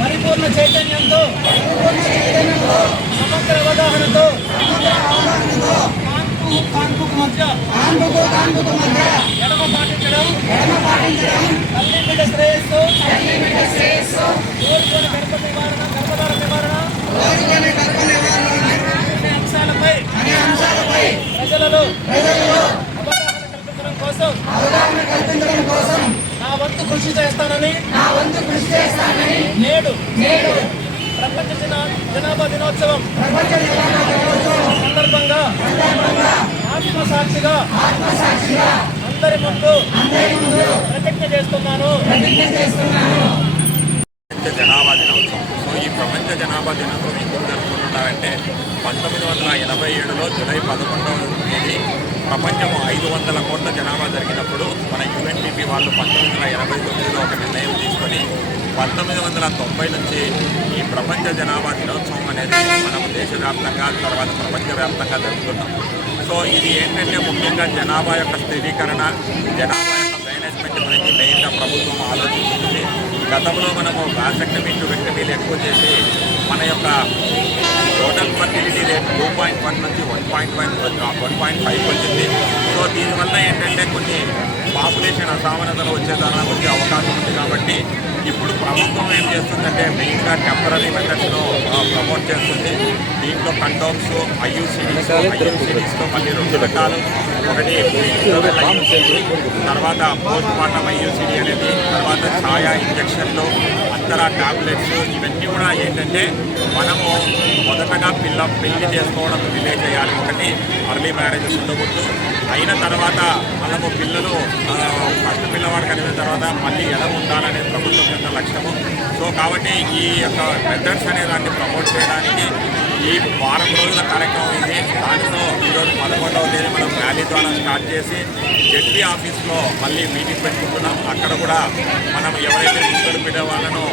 పరిపూర్ణ చైతన్యంతో సమగ్ర అవగాహనతో కాన్పుకు మధ్య ఎడమ పాటించడం తల్లి బిడ్డ శ్రేయస్సు కోరుకోని గర్భ నివారణ గర్భధార నివారణ అనే అంశాలపై ప్రజలలో అవగాహన కల్పించడం కోసం నా వంతు కృషి చేస్తానని నేడు ప్రపంచ జనాభా దినోత్సవం సందర్భంగా ఆత్మసాక్షిగా అందరి ముందు ప్రతిజ్ఞ చేస్తున్నాను. జనాభా దినోత్సవం. సో ఈ ప్రపంచ జనాభా దినోత్సవం ఎందుకు జరుపుకుంటున్నారంటే 1927లో జూలై 11వ తేదీ ప్రపంచము 500 కోట్ల జనాభా జరిగినప్పుడు మన UNDP వాళ్ళు 1989లో ఒక నిర్ణయం తీసుకొని 1990 నుంచి ఈ ప్రపంచ జనాభా దినోత్సవం అనేది మనం దేశవ్యాప్తంగా తర్వాత ప్రపంచవ్యాప్తంగా జరుపుతున్నాం. సో ఇది ఏంటంటే ముఖ్యంగా జనాభా యొక్క స్థిరీకరణ, జనాభా యొక్క మేనేజ్మెంట్ గురించి మెయిన్గా ప్రభుత్వం ఆలోచిస్తుంది. గతంలో మనము వాసెక్టమీ ట్యూబెక్టమీలు ఎక్కువ చేసి మన యొక్క టోటల్ ఫర్టిలిటీ రేట్ 2.1 నుంచి 1.5 వచ్చింది. సో దీనివల్ల ఏంటంటే కొన్ని పాపులేషన్ అసామానతలు వచ్చే అవకాశం ఉంది. కాబట్టి ఇప్పుడు ప్రభుత్వం ఏం చేస్తుందంటే మెయిన్గా టెంపరీ మెథడ్స్లో ప్రమోట్ చేస్తుంది. దీంట్లో కండోమ్స్, ఐయుసిడీస్తో మళ్ళీ 2 రకాలు, ఒకటి ఐయుసిడి, తర్వాత పోస్ట్ మార్టం ఐయుసిడి అనేది, తర్వాత ఛాయా ఇంజక్షన్లు, అంతర టాబ్లెట్స్, ఇవన్నీ కూడా ఏంటంటే మనము మొదటగా పెళ్లి చేసుకోవడం డిలే చేయాలి. ఒకటి అర్లీ మ్యారేజెస్ ఉండకూడదు. అయిన తర్వాత మనము పిల్లలు ఫస్ట్ పిల్లవాడు కలిగిన తర్వాత మళ్ళీ ఎలా ఉండాలనే ప్రభుత్వం యొక్క లక్ష్యము. సో కాబట్టి ఈ యొక్క మెథడ్స్ అనే దాన్ని ప్రమోట్ చేయడానికి ఈ వారం రోజుల కార్యక్రమం ఇది. దానిలో ఈరోజు 11వ తేదీ మనం ర్యాలీ ద్వారా స్టార్ట్ చేసి జెడ్పీ ఆఫీస్లో మళ్ళీ మీటింగ్ పెట్టుకుంటున్నాం. అక్కడ కూడా మనం ఎవరైతే ముగ్గురు పిల్లవాళ్ళను